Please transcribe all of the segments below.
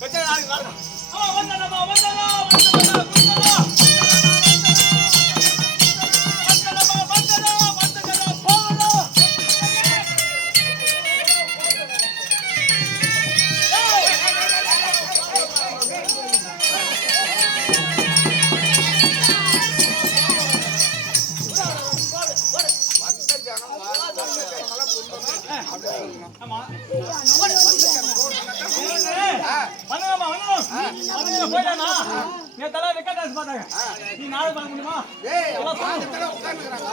வெச்சா நாளைக்கு வரணும். ஆமா, வந்தனமா, வந்தனா, வந்தனா, வந்தனா. வந்தனமா, வந்தனா, வந்தனா, போகணும். வந்த ஜனம் வா- வந்த ஜனமெல்லாம் கும்பிடணும். அப்படி சொல்லணும். ஆமா. வந்தனமா, வந்தனம். நேத்து எல்லாம் record dance பார்த்தாங்க. நீ முடியுமா? பரவாயில்ல, உட்கார்ந்துருக்கிறாங்க.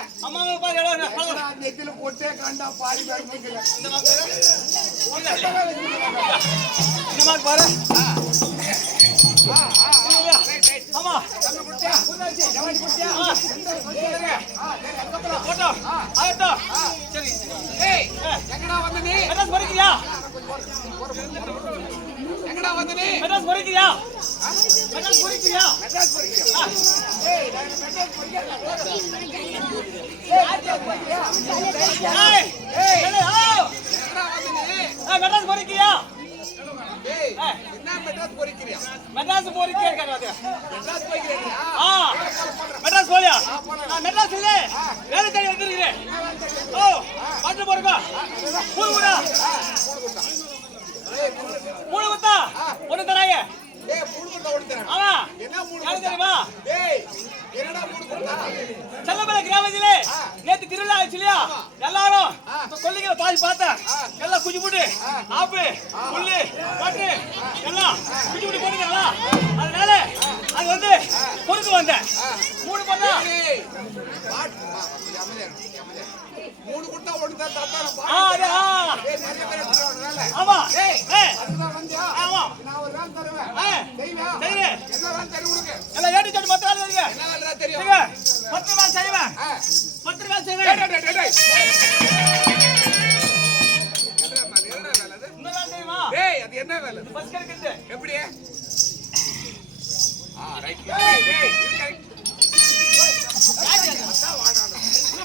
ஆ, அம்மா பாரு நெத்தியில பொட்டே கண்டா மூஞ்சில. இந்த மாதிரி பாரு. ஆமா சரி, எங்கடா வந்த நீ? மெட்ராஸ் போறீங்களா எங்கடா வந்த நீ? மெட்ராஸ் போறீங்களா மெட்ராஸ் போறீங்களா மெட்ராஸ் போறீங்க. ஏய், நான் மெட்ராஸ். மெட்ராஸ் போறீங்களா என்ன மெட்ராஸ் போறீக்கிறியா? மெட்ராஸ் போறீங்க மெட்ராஸ் போய்க்கிறியா? மெட்ராஸ் போலியா மெட்ராஸ் இல்ல வேலை தேடி வந்துருக்கிறேன் ஓ பாட்டு போறப்பா ஊரா மூணு. குத்தா ஒண்ணு தராங்க ஏய், மூணு தரேன். ஆமா என்ன மூணு தெரியுமா ஏய், என்னடா கிராமத்திலே நேத்து திருவிழா ஆச்சு இல்லையா? எல்லாரும் இப்ப கொல்லிகளை பாதி பார்த்தேன் எல்லாம் குஞ்சு போட்டு. ஆப்பு புல்லு பாட்டு எல்லாம் குஞ்சு போட்டு போட்டுக்கிறா அதனால அது வந்து பொறுத்து வந்தேன் மூணு பண்ணா. மூணு நிறைய பேர் எடுத்துட்டு வரனால. ஆமா? ஆமா. நான் ஒரு வேலை தருவேன். என்ன வேலை? எல்லாம் ஏடி சட்டு வேலை வேலை தெரியும்? பத்து ரூபாய் செய்வேன். பத்து ரூபாய் செய்வேன். என்ன வேலை? எப்படி?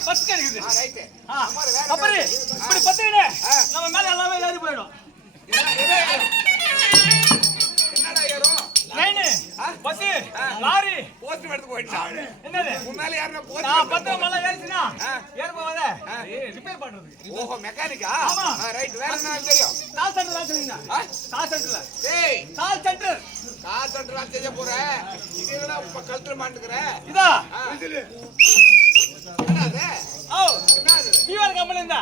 பஸ் கிடைக்குது ஆ ரைட் ஆ, அப்புறம் இப்படி பத்துக்கிட்டு நம்ம மேல எல்லாமே ஏறி போயிடும். எடுத்து போயிட்டான் என்னது? முன்னால யாருன்னா நான் போஸ்ட் பத்து மலை ஏறிச்சுனா ஆ. ஏற போவாத ரிப்பேர் பண்றது. ஓஹோ மெக்கானிக்கா ஆமா. ரைட் வேற என்ன தெரியும்? கால் சென்டர் தான் சொன்னீங்க? கால் சென்டர்ல டேய் கால் சென்டர் காசு சென்டர் வேலை செய்ய போற. இது என்னடா கழுத்துல மாட்டுக்கிற? இதா? என்னது? ஓ. என்னது? பிஆர் கம்பெனி இருந்தா?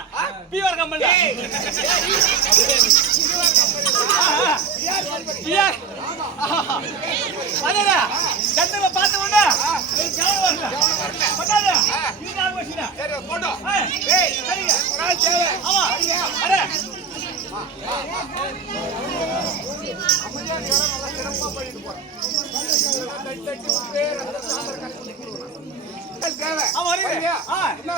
பிஆர் கம்பெனி பிஆர் அதேடா சென்டர்ல பார்த்த உடனே ஞாபகம் வரல பத்தாத. இது ஞாபகம் வச்சுடா சரி ஏய், ஒரு ஆள் தேவை. ஆமா. நீ பண்ணிட்டு போறேன் தட்டி தட்டி விட்டு அந்த சாம்பார் கலக்கி கொடுக்கணும். ஆள் தேவை ஆமா வரீங்க வரியா? ஆ என்ன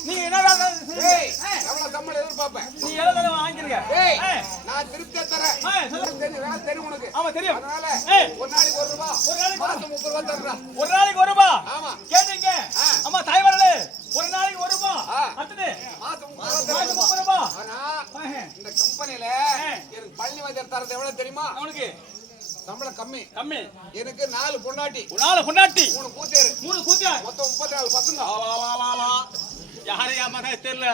நீங்க என்ன வேலை செய்றீங்க? ஏய் ஏய், எவ்வளவு சம்பளம் எதிர்பார்ப்பேன் நீ எவ்வளவு தடவை வாங்கிக்கிறீங்க ஏய் ஏய், நான் திருப்தியா தரேன் ஏய், சொல்லு. தெரியும் வேலை தெரியும் உனக்கு ஆமா தெரியும் அதனால ஏய். ஒரு நாளைக்கு ஒரு ரூபா ஒரு நாளைக்கு ஒரு- மாசம் முப்பது ரூபா தர்றா ஒரு நாளைக்கு ஒரு ரூபா ஆமா கேட்டீங்க ஆ. அம்மா தாய்வரலே ஒரு நாளைக்கு ஒரு ரூபா ஆ. அடுத்தது மாசம் முப்பது ரூபா மாசம் தர்றா முப்பது ரூபா ஆனா ஆஹே. இந்த கம்பெனில ஏ. வைத்தியர் தரது எவ்வளவு தெரியுமா? அவனுக்கு? சம்பளம் கம்மி. கம்மி. எனக்கு நாலு பொண்டாட்டி. நாள் பொண்டாட்டி? மூணு கூத்தேரு. மூணு கூத்தியா மொத்தம் முப்பத்தி நாலு பசங்க யாரு ஏமாத தெரியல.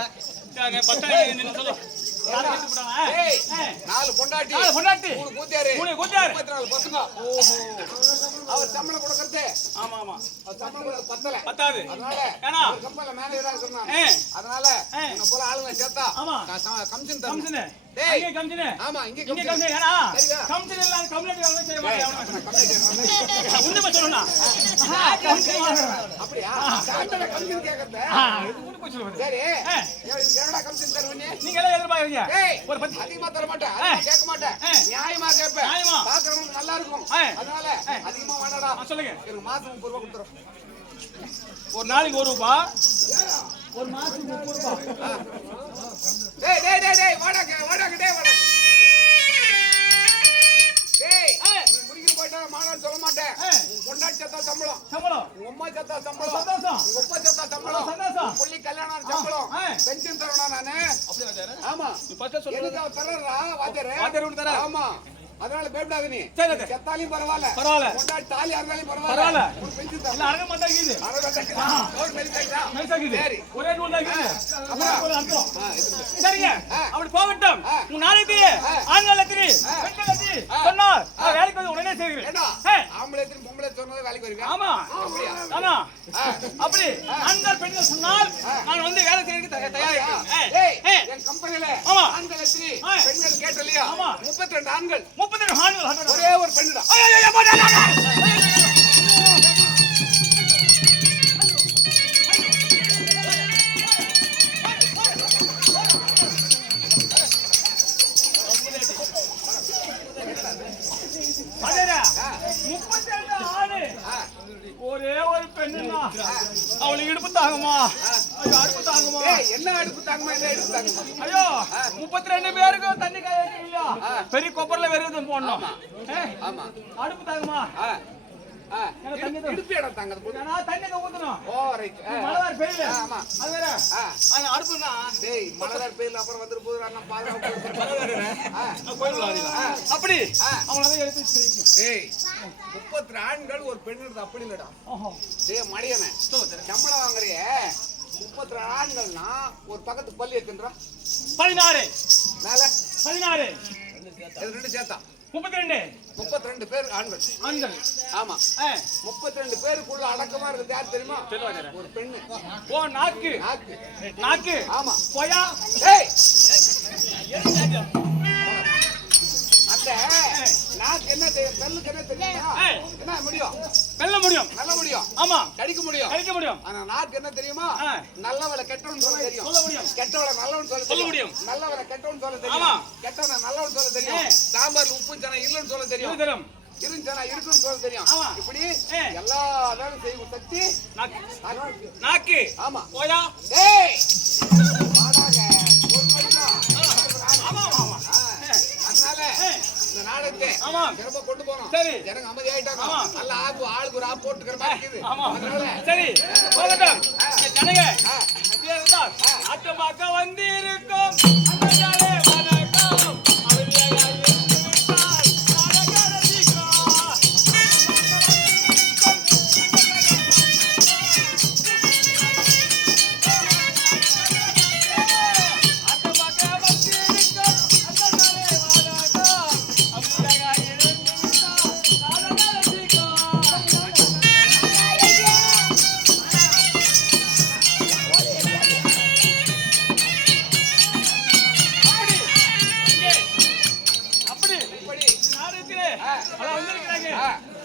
நாலு பொண்டாட்டி. நாலு பொண்டாட்டி. மூணு கூத்தியாரு மூணு கூத்தியாரு. முப்பத்தி நாலு பசங்க. ஓஹோ. அவர் சம்பளம் கொடுக்கறது. ஆமா ஆமா. அவர் சம்பளம் கொடுக்கறது பத்தல. பத்தாது. அதனால ஏன்னா? கம்பெனில மேனேஜரா ஏ. அதனால போல ஆளுங்களை சேர்த்தா ஆமா. கமிஷன் கமிஷனு ஆமா இங்க இங்க வேலை செய்ய மாட்டேன். உண்மை சொல்லணும். அப்படியா? டாக்டர் கேக்குறத? சரி. என்னடா தருவீங்க? நீங்க எல்லாம் எதிர்பார்க்கறீங்க? ஒரு பத்து. அதிகமா தர மாட்டேன் கேட்க மாட்டேன். நியாயமா கேட்பேன். நியாயமா. நல்லா இருக்கும். அதனால. அதிகமா சொல்லுங்க. எனக்கு மாசம் ஒரு நாளைக்கு ஒரு ரூபா? ஒரு ரூபா. டேய் டேய் டேய் டேய் வாடா வாடா டேய் வாடா டேய். நீ முடிக்கிட்டு போயிட்டா மாநாடு சொல்ல மாட்டேன். பொண்டாட்டி சத்தா சம்பளம். சம்பளம். உங்க அம்மா சத்தா சம்பளம். சந்தோஷம். உங்க அப்பா சத்தா சம்பளம். சந்தோஷம். புள்ளி கல்யாணம் சம்பளம். பென்ஷன் தரணும் நானு? அப்படியே? ஆமா. நீ எனக்கு அவ தர்றா வாத்தியாரு வாத்தியார். தர்றா? ஆமா. அதனால பயப்படாத நீ. செத்தாலையும் பரவாயில்ல பரவாயில்ல. பொண்டாட்டி தாலி இருந்தாலும் பரவாயில்ல. பரவாயில்ல இல்ல தரணும் அழக மாட்டா இருக்குது அரை கட்டா ஒரு பென்ஷன் தான் நைஸாக்குது சரி. ஒரே நூல் தான். சரிங்க. அப்படி போகட்டும். உன் நாளைக்கு. ஆண்கள். பெண்கள். சொன்னார் வேலைக்கு வந்து உடனே ஏ, ஆம்பளை எத்தனை பொம்பளை சொன்னது வேலைக்கு வருவீங்க ஆமா. ஆமா. அப்படி ஆண்கள் பெண்கள் சொன்னால் நான் வந்து வேலை செய்யறதுக்கு தய- தயாரிக்கிறேன். என் கம்பெனில ஆமா. ஆண்கள் எத்தனை. பெண்கள் கேட்டலையா ஆமா. முப்பத்தி ரெண்டு ஆண்கள். முப்பத்தி ரெண்டு ஆண்கள். ஒரே ஒரு பெண்ணுடா அவளுக்கு இடுப்பு தாங்குமா? அடுப்பு தாங்குமா? ஏய் என்ன அடுப்பு தாங்கமா? என்ன அடுப்பு தாங்கமா? ஐயோ முப்பத்தி ரெண்டு பேருக்கும் தண்ணி காய பெரிய கொப்பரில் வெறும் போடணும். அடுப்பு தாங்குமா? தண்ணி தாங்க ஊத்தணும். ஓ ரைட் மழை வேற பெய்யல ஆமா. அது வேற. ஆ. அந்த அடுப்புனா டேய் மலர் பேர்ல அப்புறம் வந்துரு போது நான் பாதுகாப்பு அப்படி. அவங்கள எடுத்து செய்யணும் டேய் முப்பத்தி ஆண்கள் ஒரு பெண் இருந்து அப்படி இல்லடா. டேய் மடியனே. சம்பளம் வாங்குறிய. முப்பத்தி ஆண்கள்னா ஒரு பக்கத்து பள்ளி எத்துன்றான் பதினாறு. மேல. பதினாறு. இது ரெண்டு சேர்த்தா. முப்பத்தி ரெண்டு முப்பத்தி ரெண்டு பேர் ஆண்கள். ஆண்கள். ஆமா. முப்பத்தி ரெண்டு பேருக்குள்ள அடக்கமா இருக்குது யார் தெரியுமா. ஒரு பெண்ணு. ஓ நாக்கு. நாக்கு. நாக்கு. ஆமா. பொயா. அந்த நாக்கு என்ன தெரியும்? பெண்ணுக்கு என்ன தெரியுமா. என்ன முடியும். வெல்ல முடியும். நல்ல முடியும். ஆமா. கடிக்க முடியும். ஆனா நாக்கு என்ன தெரியுமா. நல்லவளை கெட்டவன் சொல்ல தெரியும். சொல்ல முடியும். கெட்டவளை நல்லவன் சொல்ல சொல்ல தெரியும். முடியும். நல்லவனை கெட்டவன் சொல்ல ஆமா. தெரியும் கெட்டவனை நல்லவன் சொல்ல தெரியும். சாம்பார்ல உப்பு சனா இல்லன்னு சொல்ல தெரியும். இருதரம் இருந்துச்சனா இருக்குன்னு சொல்ல தெரியும். இப்படி. எல்லா வேலையும் செய்யும் சக்தி நாக்கு. நாக்கு. நாக்கு. ஆமா. பொயா டேய் நாடகத்தை ஆமா. திரும்ப கொண்டு போனோம். சரி. ஜனங்க அமைதியாயிட்டாங்க. ஆமா. நல்ல ஆப்பு ஆளுக்கு ஒரு ஆப் போட்டுக்கிற மாதிரி இருக்குது. அதனால சரி. போகட்டும். ஜனங்க ஆ. அப்படியே இருந்தால் ஆட்டமாக்க வந்திருக்கும்.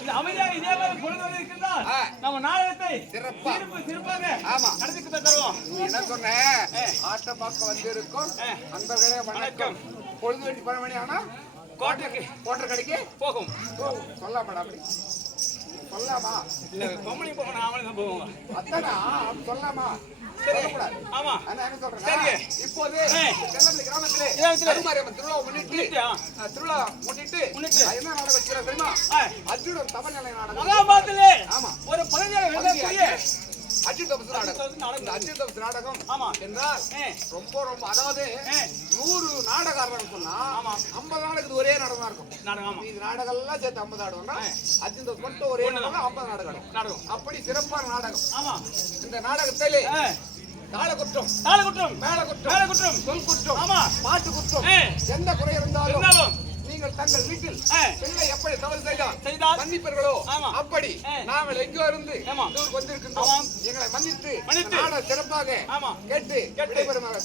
இந்த அமைதியாக இதே மாதிரி பொழுது இருக்கின்றால். நம்ம நாடகத்தை சிறப்பா. சிறப்பு சிறப்பாக ஆமா. நடத்திக்கிட்டு தருவோம். என்ன சொன்ன? ஆட்டமாக்க வந்திருக்கும். அன்பர்களே வணக்கம். பொழுது வெட்டி பணம் மணி ஆனா கோட்டைக்கு. போன்ற கடைக்கு? போகும். ஓ, சொல்லாமடா அப்படி. சொல்லாமா? இல்ல போகணும் தான் போவாங்க அத்தனா? சரி. சொல்லக்கூடாது. ஆமா. ஆனா என்ன சொல்றேன். இப்போது கிராமத்திலே. கருமாரியம்மன் திருவிழா முன்னிட்டு திருவிழா முன்னிட்டு என்ன நாடகம் வச்சுக்கிறேன் தெரியுமா. அர்ஜுனன் தமிழ் நிலை நாடகம் ஆமா. ஒரு பதினேழு தபசு நாடகம் தபசு நாடகம் ஆமா. என்றால். ரொம்ப ரொம்ப அதாவது. நூறு நாடகம் சொன்னா ஆமா. ஐம்பது நாடகத்துக்கு ஒரே நாடகம் இருக்கும் நாடகம் மீதி நாடகம் எல்லாம் சேர்த்து ஐம்பது. அர்ஜுன் தபசு மட்டும் ஒரே. நாடகம் ஐம்பது நாடகம் நாடகம் அப்படி சிறப்பான நாடகம் ஆமா இந்த நாடகத்திலே. தாள குற்றம் தாழ குற்றம் மேல குற்றம் மேல குற்றம் சொல் குற்றம் ஆமா பாட்டு குற்றம். எந்த குறை இருந்தாலும் நீங்கள் தங்கள் வீட்டில். பிள்ளை எப்படி தவறு செய்தால் செய்தால் மன்னிப்பீர்களோ. அப்படி. நாங்கள் எங்கோ இருந்து வந்திருக்கின்றோம். எங்களை மன்னித்து மன்னித்து. சிறப்பாக. கேட்டு கேட்டு. விடைபெறுமாறு